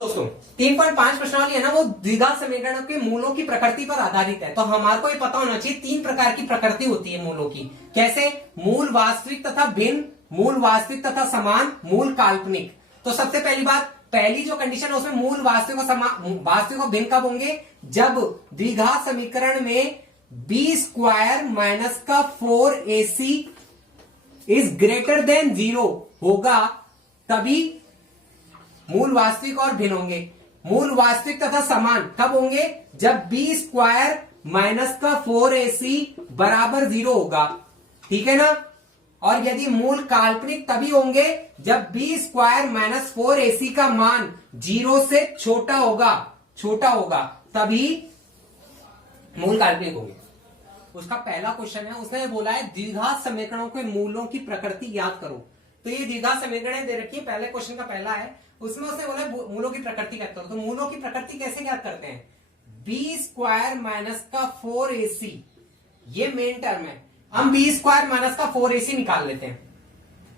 दोस्तों 3.5 प्रश्नावली है ना, वो द्विघात समीकरणों के मूलों की प्रकृति पर आधारित है। तो हमारे को ये पता होना चाहिए तीन प्रकार की प्रकृति होती है मूलों की। कैसे? मूल वास्तविक तथा भिन्न, मूल वास्तविक तथा समान, मूल काल्पनिक। तो सबसे पहली बात, पहली जो कंडीशन है उसमें मूल वास्तविक और समान, वास्तविक और भिन्न कब होंगे? जब द्विघात समीकरण में बी स्क्वायर माइनस का 4ac इज ग्रेटर देन 0 होगा, तभी मूल वास्तविक और भिन्न होंगे। मूल वास्तविक तथा समान कब होंगे? जब बी स्क्वायर माइनस का 4ac बराबर 0 होगा। ठीक है ना? और यदि मूल काल्पनिक तभी होंगे जब बी स्क्वायर माइनस 4ac का मान 0 से छोटा होगा, तभी मूल काल्पनिक होंगे। उसका पहला क्वेश्चन है, उसने बोला है द्विघात समीकरणों के मूलों की प्रकृति याद करो। तो ये द्विघात समीकरण दे रखी है, पहले क्वेश्चन का पहला है, उसमें उसने बोला मूलों की प्रकृति याद करो। तो मूलों की प्रकृति कैसे याद करते हैं? बी स्क्वायर माइनस का 4ac, ये मेन टर्म है। हम बी स्क्वायर माइनस का 4ac निकाल लेते हैं,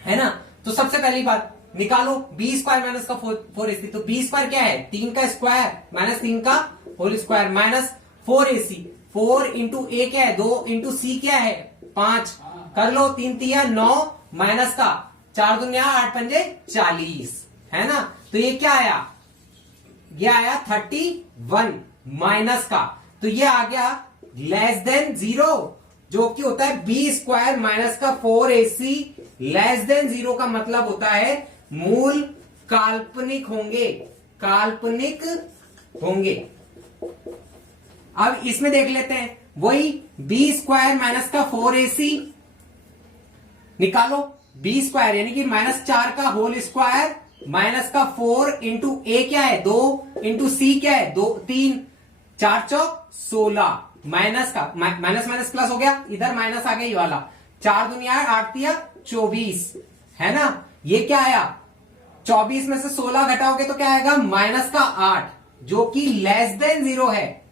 है ना? तो सबसे पहली बात निकालो बी स्क्वायर माइनस का 4ac। तो बी स्क्वायर क्या है? 3 का स्क्वायर माइनस 3 का whole square minus 4ac। 4 into a क्या है? 2 इंटू सी क्या है? 5। कर लो, 3 तिया 9 माइनस का 4 दुनिया 8 पंजे 40, है ना? तो ये क्या आया? ये आया 31 माइनस का, तो ये आ गया लेस देन 0, जो कि होता है बी स्क्वायर माइनस का 4ac लेस देन 0 का मतलब होता है मूल काल्पनिक होंगे। अब इसमें देख लेते हैं, वही बी स्क्वायर माइनस का 4ac निकालो। बी स्क्वायर यानी कि -4 का होल स्क्वायर माइनस का 4 इंटू ए क्या है? 2 इंटू सी क्या है? 2 3 4 चौक 16 माइनस का माइनस माइनस प्लस हो गया, इधर माइनस आ गया ये वाला। 4 दुनिया 8 तिया 24, है ना? ये क्या आया? 24 में से 16 घटाओगे तो क्या आएगा? माइनस का 8, जो कि लेस देन 0 है।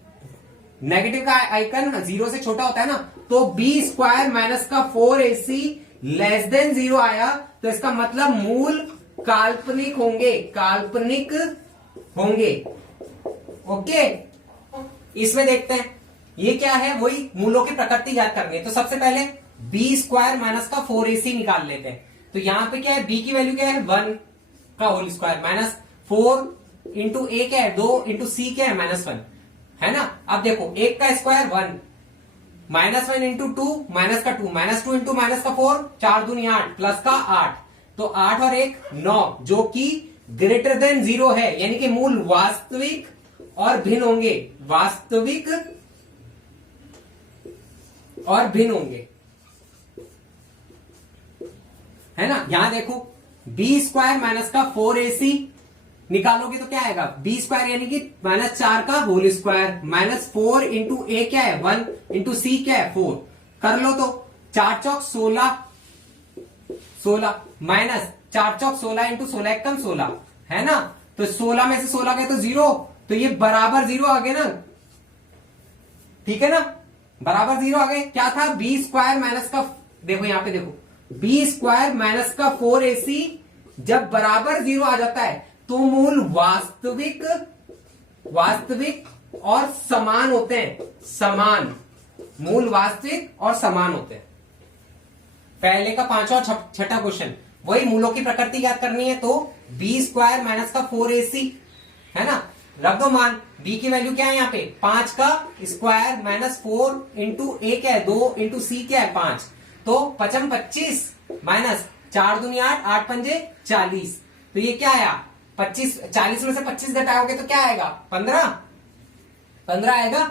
नेगेटिव का आइकन 0 से छोटा होता है ना, तो बी स्क्वायर माइनस का 4ac लेस देन 0 आया, तो इसका मतलब मूल काल्पनिक होंगे। ओके, इसमें देखते हैं ये क्या है, वही मूलों की प्रकृति याद करनी है। तो सबसे पहले बी स्क्वायर माइनस का 4ac निकाल लेते हैं। तो यहां पे क्या है? बी की वैल्यू क्या है? 1 का whole square minus 4 into a क्या है? 2 इंटू सी क्या है? -1, है ना? अब देखो 1 का स्क्वायर 1, -1 इंटू 2 माइनस का 2, -2 इंटू माइनस का 4, 4 दूनी 8 प्लस का 8, तो 8 और 1 9, जो कि ग्रेटर देन 0 है, यानी कि मूल वास्तविक और भिन्न होंगे। वास्तविक और भिन्न होंगे, है ना? यहां देखो बी स्क्वायर माइनस का 4ac निकालोगे तो क्या आएगा? बी स्क्वायर यानी कि -4 का whole square minus 4 into a क्या है? 1 इंटू सी क्या है? 4। कर लो तो 4 चौक 16 माइनस 4 चौक 16 इंटू 16 एकम 16, है ना? तो 16 में से 16 गए तो 0, तो ये बराबर 0 आ गए ना। ठीक है ना? बराबर 0 आ गए। क्या था? बी स्क्वायर माइनस का, देखो यहां पे देखो, बी स्क्वायर माइनस का 4ac जब बराबर 0 आ जाता है तो मूल वास्तविक और समान होते हैं। समान, मूल वास्तविक और समान होते हैं। पहले का 5वां और 6ठा क्वेश्चन, वही मूलों की प्रकृति याद करनी है। तो बी स्क्वायर माइनस का 4ac, है ना? रख दो मान, बी की वैल्यू क्या है यहाँ पे? 5 का स्क्वायर माइनस 4 इंटू ए क्या है? 2 इंटू सी क्या है? 5, तो 5 25 माइनस 4 दुनिया 8 8 पंजे 40, तो ये क्या आया? 25। 40 में से 25 घटाओगे तो क्या आएगा? 15 आएगा,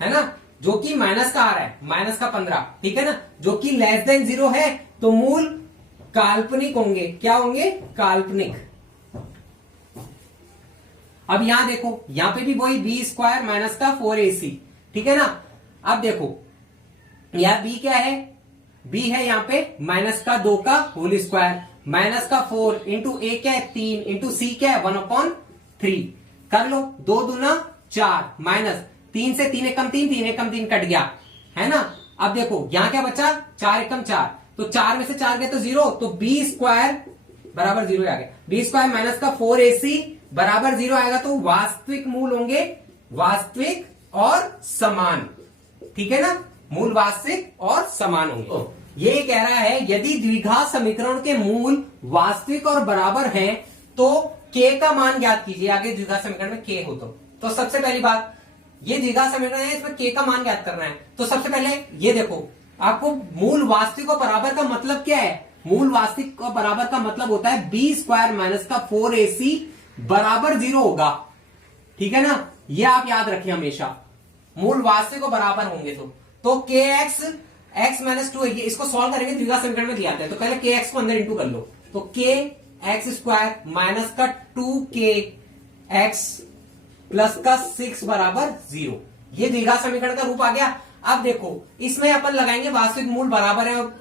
है ना? जो कि माइनस का आ रहा है, माइनस का 15, ठीक है ना? जो कि लेस देन 0 है, तो मूल काल्पनिक होंगे। क्या होंगे? काल्पनिक। अब यहां देखो, यहां पे भी वही बी स्क्वायर माइनस का 4ac, ठीक है ना? अब देखो यह बी क्या है? बी है यहां पे माइनस का 2 का होल स्क्वायर माइनस का 4 इंटू ए क्या है? 3 इंटू सी क्या है? 1/3। कर लो, 2 दूना 4 माइनस 3 से 3 एकम 3, 3 एकम 3 कट गया, है ना? अब देखो यहां क्या बचा? 4 एकम 4, तो 4 में से 4 गए तो 0, तो बी स्क्वायर बराबर 0 आ गया। बी स्क्वायर माइनस का 4ac बराबर 0 आएगा तो वास्तविक मूल होंगे वास्तविक और समान, ठीक है ना, मूल वास्तविक और समान होंगे। ये कह रहा है यदि द्विघात समीकरण के मूल वास्तविक और बराबर हैं तो k का मान ज्ञात कीजिए। आगे द्विघात समीकरण में k हो तो सबसे पहली बात, ये द्विघात समीकरण है, इसमें k का मान ज्ञात करना है। तो सबसे पहले ये देखो, आपको मूल वास्तविक और बराबर का मतलब क्या है? मूल वास्तविक और बराबर का मतलब होता है b स्क्वायर माइनस का 4ac बराबर 0 होगा, ठीक है ना, ये आप याद रखिए हमेशा। मूल वास्तविक और बराबर होंगे तो kx x माइनस 2 है, इसको सॉल्व करेंगे द्विघात समीकरण में दिया जाता है। तो पहले kx को अंदर इंटू कर लो, तो kx स्क्वायर माइनस का 2kx प्लस का 6 बराबर 0, ये द्विघात समीकरण का रूप आ गया। अब देखो इसमें अपन लगाएंगे वास्तविक मूल बराबर है और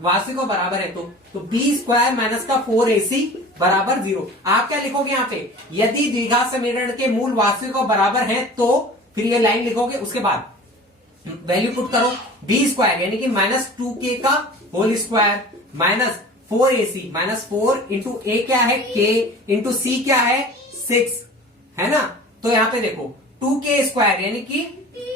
वास्तविक और बराबर है तो b स्क्वायर माइनस का 4ac बराबर 0। आप क्या लिखोगे यहाँ पे? यदि द्विघात समीकरण के मूल वास्तविक और बराबर हैं तो फिर ये लाइन लिखोगे, उसके बाद वैल्यू पुट करो, b स्क्वायर यानी कि माइनस 2k का whole square minus 4ac minus 4 into a क्या है k इंटू c क्या है 6, है ना। तो यहाँ पे देखो 2k स्क्वायर यानी कि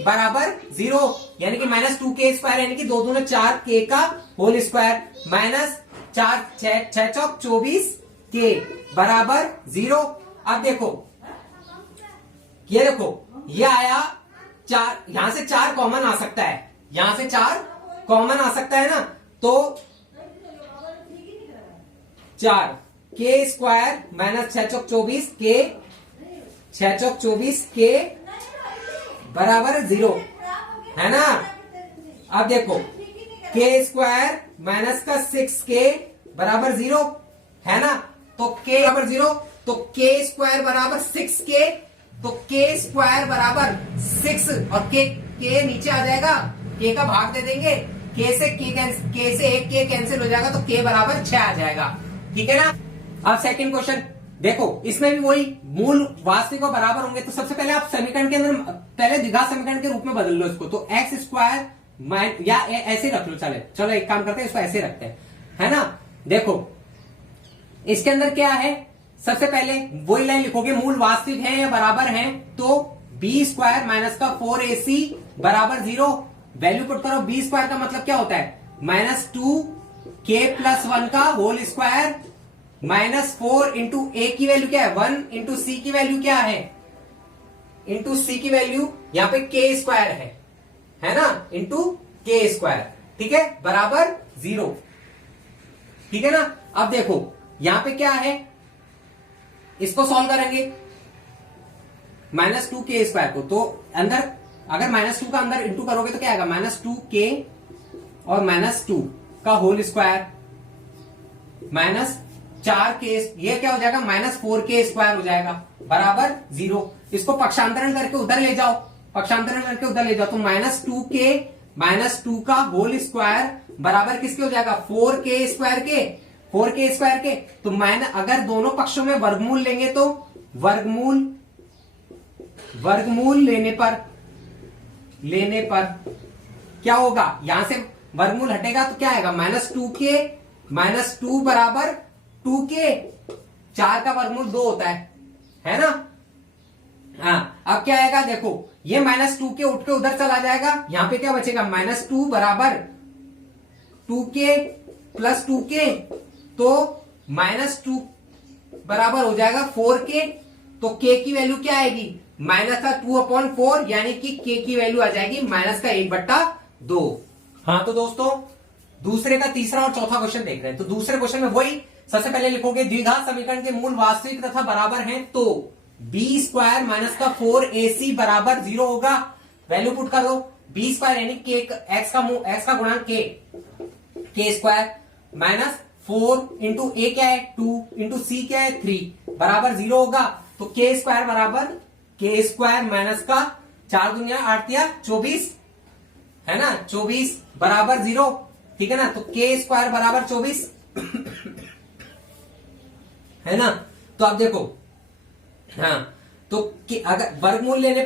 बराबर 0, यानी कि माइनस 2k स्क्वायर यानी कि 2 दूने 4k का होल स्क्वायर माइनस 4 6 चौक 24k बराबर 0। अब देखो ये देखो ये आया 4, यहां से 4 कॉमन आ सकता है, यहां से 4 कॉमन आ सकता है ना, तो 4 k स्क्वायर माइनस 6 चौक 24 k 6 चौक 24 k बराबर 0, है ना। अब देखो k स्क्वायर माइनस का 6k बराबर 0, है ना, तो k बराबर 0, तो k स्क्वायर बराबर 6k, तो k स्क्वायर बराबर 6 और k नीचे आ जाएगा, k का भाग दे देंगे, k से एक k कैंसिल हो जाएगा तो k बराबर 6 आ जाएगा, ठीक है ना। अब सेकंड क्वेश्चन देखो, इसमें भी वही मूल वास्तविक और बराबर होंगे तो सबसे पहले आप समीकरण के अंदर पहले द्विघात समीकरण के रूप में बदल लो इसको, तो x स्क्वायर या ऐसे रख लो, चलो एक काम करते हैं, इसको ऐसे रखते हैं, है ना। देखो इसके अंदर क्या है, सबसे पहले वही लाइन लिखोगे, मूल वास्तविक है या बराबर है तो b स्क्वायर माइनस का 4ac बराबर 0, वैल्यू पुट करो। b स्क्वायर का मतलब क्या होता है? माइनस 2k प्लस 1 का whole square minus 4 into a की वैल्यू क्या है 1 इंटू c की वैल्यू क्या है, इंटू c की वैल्यू यहाँ पे k स्क्वायर है ना, इंटू k स्क्वायर, ठीक है, बराबर 0, ठीक है ना। अब देखो यहां पे क्या है, इसको सॉल्व करेंगे माइनस 2k स्क्वायर को, तो अंदर अगर माइनस 2 का अंदर इंटू करोगे तो क्या आएगा, माइनस 2k और माइनस 2 का होल स्क्वायर माइनस 4k, ये क्या हो जाएगा माइनस 4k स्क्वायर हो जाएगा बराबर 0। इसको पक्षांतरण करके उधर ले जाओ, पक्षांतरण करके उधर ले जाओ, तो माइनस 2k माइनस 2 का होल स्क्वायर बराबर किसके हो जाएगा 4k स्क्वायर के। तो माइनस अगर दोनों पक्षों में वर्गमूल लेंगे तो वर्गमूल लेने पर क्या होगा, यहां से वर्गमूल हटेगा तो क्या आएगा माइनस 2k माइनस 2 बराबर 2k, 4 का वर्गमूल 2 होता है ना। हाँ अब क्या आएगा, देखो ये माइनस 2k उठ के उधर चला जाएगा, यहां पे क्या बचेगा माइनस 2 बराबर 2k प्लस 2k, तो माइनस 2 बराबर हो जाएगा 4k, तो k की वैल्यू क्या आएगी माइनस का 2/4, यानी कि k की वैल्यू आ जाएगी माइनस का 1/2। हाँ तो दोस्तों दूसरे का तीसरा और चौथा क्वेश्चन देख रहे हैं। तो दूसरे क्वेश्चन में वही, सबसे पहले लिखोगे द्विघात समीकरण के मूल वास्तविक तथा बराबर हैं तो b स्क्वायर माइनस का 4ac बराबर 0 होगा, वैल्यू पुट कर दो। b स्क्वायर यानी x का गुणांक k square minus 4 into a क्या है 2 इंटू c क्या है 3 बराबर 0 होगा, तो k स्क्वायर बराबर k स्क्वायर माइनस का 4 दूनिया 8 या 24, है ना, 24 बराबर 0, ठीक है ना। तो k स्क्वायर बराबर 24 है ना। तो अब देखो, हाँ तो अगर वर्गमूल लेने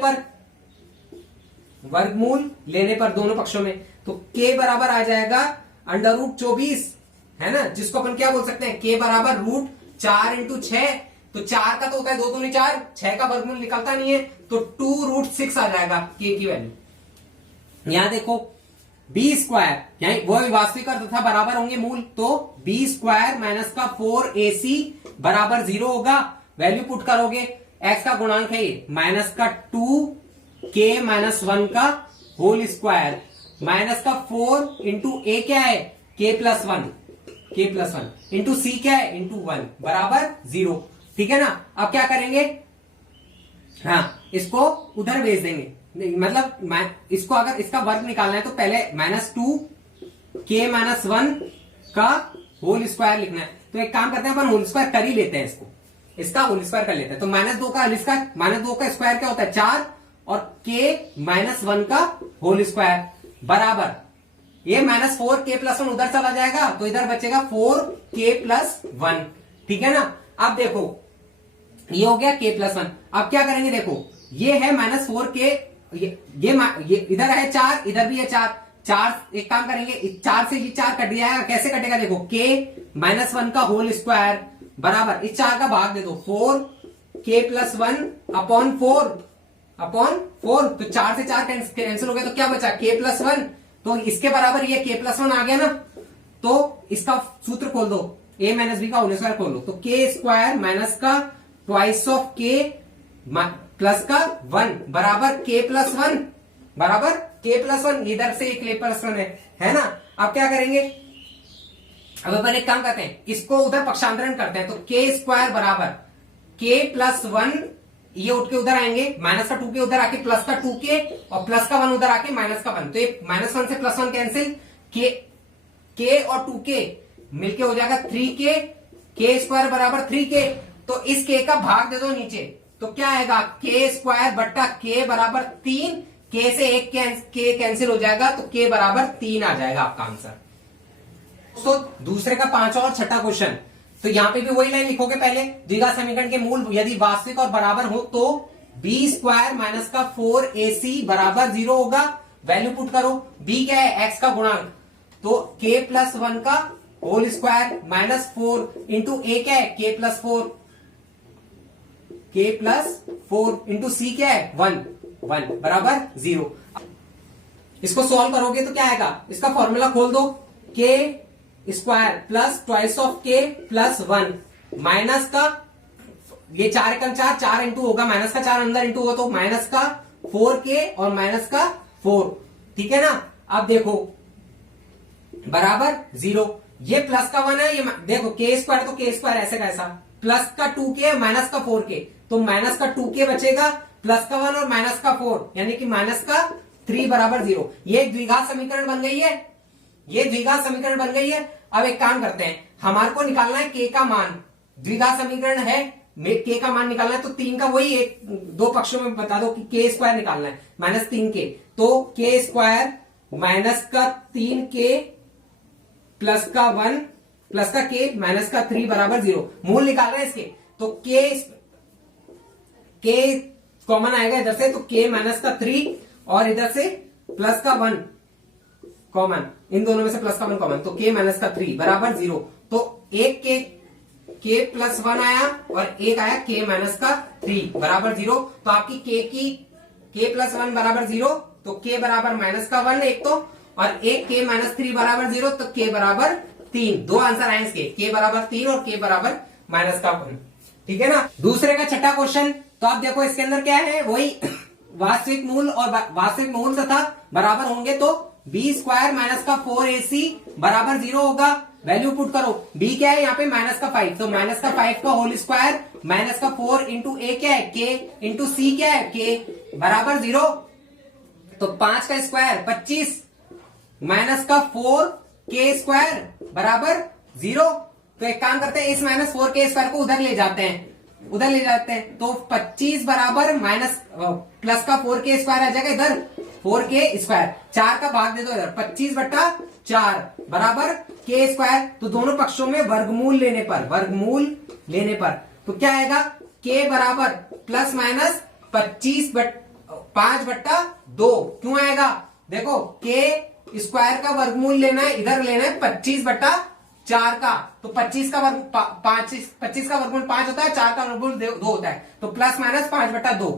पर दोनों पक्षों में तो k बराबर आ जाएगा √24, है ना, जिसको अपन क्या बोल सकते हैं, k बराबर √4 इंटू 6 तो 4 का तो होता है 2 दूनी 4, 6 का वर्गमूल निकलता नहीं है, तो 2√6 आ जाएगा k की वैल्यू। यहां देखो बी स्क्वायर, यही वो वास्तविक और तथा बराबर होंगे मूल, तो बी स्क्वायर माइनस का 4ac बराबर 0 होगा। वैल्यू पुट करोगे, x का गुणांक है ये माइनस का 2k माइनस 1 का होल स्क्वायर माइनस का 4 इंटू ए क्या है k प्लस 1 इंटू सी क्या है इंटू 1 बराबर 0। ठीक है ना। अब क्या करेंगे, हाँ इसको उधर भेज देंगे, मतलब इसको अगर इसका वर्ग निकालना है तो पहले -2k माइनस 1 का होल स्क्वायर लिखना है। तो एक काम करते हैं अपन होल स्क्वायर कर ही लेते हैं, इसका होल स्क्वायर कर लेते हैं। तो -2 का होल स्क्वायर, -2 का स्क्वायर क्या होता है 4 और k माइनस 1 का होल स्क्वायर बराबर ये -4k प्लस 1 उधर चला जाएगा, तो इधर बचेगा 4k प्लस 1। ठीक है ना। अब देखो ये हो गया k प्लस 1। अब क्या करेंगे, देखो ये है -4k, ये इधर है 4, इधर भी है 4, एक काम करेंगे 4 से ये 4 कट जाएगा। कैसे कटेगा, देखो k माइनस 1 का होल स्क्वायर बराबर इस 4 का भाग दे दो 4k प्लस 1 अपॉन 4 तो 4 से 4 कैंसिल हो गया, तो क्या बचा k प्लस 1, तो इसके बराबर ये k प्लस 1 आ गया ना। तो इसका सूत्र खोल दो, a माइनस बी का होल स्क्वायर खोल लो, तो k स्क्वायर माइनस का ट्वाइस ऑफ k प्लस का 1 बराबर k प्लस 1 बराबर k प्लस 1, इधर से एक k प्लस 1 है ना। अब क्या करेंगे, अब अपन एक काम करते हैं, इसको उधर पक्षांतरण करते हैं, तो k स्क्वायर बराबर k प्लस 1, ये उठ के उधर आएंगे, माइनस का 2k उधर आके प्लस का 2k और प्लस का 1 उधर आके माइनस का 1, तो ये -1 से +1 कैंसिल, k और 2k मिलके हो जाएगा 3k, k स्क्वायर बराबर 3k। तो इस k का भाग दे दो नीचे, तो क्या आएगा k स्क्वायर बट्टा k बराबर 3, k से एक k कैंसिल हो जाएगा, तो k बराबर 3 आ जाएगा आपका आंसर। तो दूसरे का 5वां और छठा क्वेश्चन, तो यहां पे भी वही लाइन लिखोगे पहले, द्विघात समीकरण के मूल यदि वास्तविक और बराबर हो तो बी स्क्वायर माइनस का 4ac बराबर 0 होगा। वैल्यू पुट करो, b क्या है x का गुणांक, तो k प्लस 1 का whole square minus 4 into a क्या है k प्लस 4 इंटू c क्या है 1 बराबर 0। इसको सॉल्व करोगे तो क्या आएगा, इसका फॉर्मूला खोल दो, k square plus twice of k plus 1 minus का ये 4 एकम 4 इंटू होगा, माइनस का 4 अंदर इंटू होगा तो माइनस का 4k और माइनस का 4। ठीक है ना। अब देखो बराबर 0, ये प्लस का 1 है, ये देखो k स्क्वायर तो k स्क्वायर ऐसे का ऐसा, प्लस का 2k माइनस का 4k, तो माइनस का 2k बचेगा, प्लस का 1 और माइनस का 4 यानी कि माइनस का 3 बराबर 0। ये द्विघात समीकरण बन गई है, ये द्विघात समीकरण बन गई है। अब एक काम करते हैं, हमारे को निकालना है k का मान, द्विघात समीकरण है k का मान निकालना है, तो 3 का वही एक दो पक्षों में बता दो कि k स्क्वायर निकालना है -3k, तो k स्क्वायर माइनस का 3k प्लस का 1 प्लस का k माइनस का 3 बराबर 0। मूल निकाल रहे हैं इसके, तो k कॉमन आएगा इधर से, तो k माइनस का 3 और इधर से प्लस का 1 कॉमन, इन दोनों में से प्लस का 1 कॉमन, तो k माइनस का 3 बराबर 0। तो एक k प्लस 1 आया और एक आया k माइनस का 3 बराबर 0। तो आपकी k प्लस 1 बराबर 0, तो k बराबर माइनस का 1 एक तो, और एक k माइनस 3 बराबर 0, तो k बराबर 3। दो आंसर आए इसके, k बराबर 3 और k बराबर माइनस का 1। ठीक है ना। दूसरे का छठा क्वेश्चन, तो आप देखो इसके अंदर क्या है, वही वास्तविक मूल और वास्तविक मूल तथा बराबर होंगे तो b स्क्वायर माइनस का 4ac बराबर 0 होगा। वैल्यू पुट करो, b क्या है यहाँ पे माइनस का 5, तो माइनस का 5 का होल स्क्वायर माइनस का 4 इंटू a क्या है k इंटू c क्या है k बराबर 0। तो 5 का स्क्वायर 25 माइनस का 4k स्क्वायर बराबर 0। तो एक काम करते हैं, इस -4k स्क्वायर को उधर ले जाते हैं, तो 25 बराबर माइनस प्लस का 4k स्क्वायर आ जाएगा इधर, 4k स्क्वायर 4 का भाग दे दो इधर, 25 बट्टा 4 बराबर k स्क्वायर। तो दोनों पक्षों में वर्गमूल लेने पर तो क्या आएगा, k बराबर प्लस माइनस 5 बट्टा 2। क्यों आएगा, देखो k स्क्वायर का वर्गमूल लेना है, इधर लेना है 25 बट्टा 4 का, तो 25 का वर्ग 25 का वर्गमूल 5 होता है, 4 का वर्गमूल 2 होता है, तो प्लस माइनस 5/2।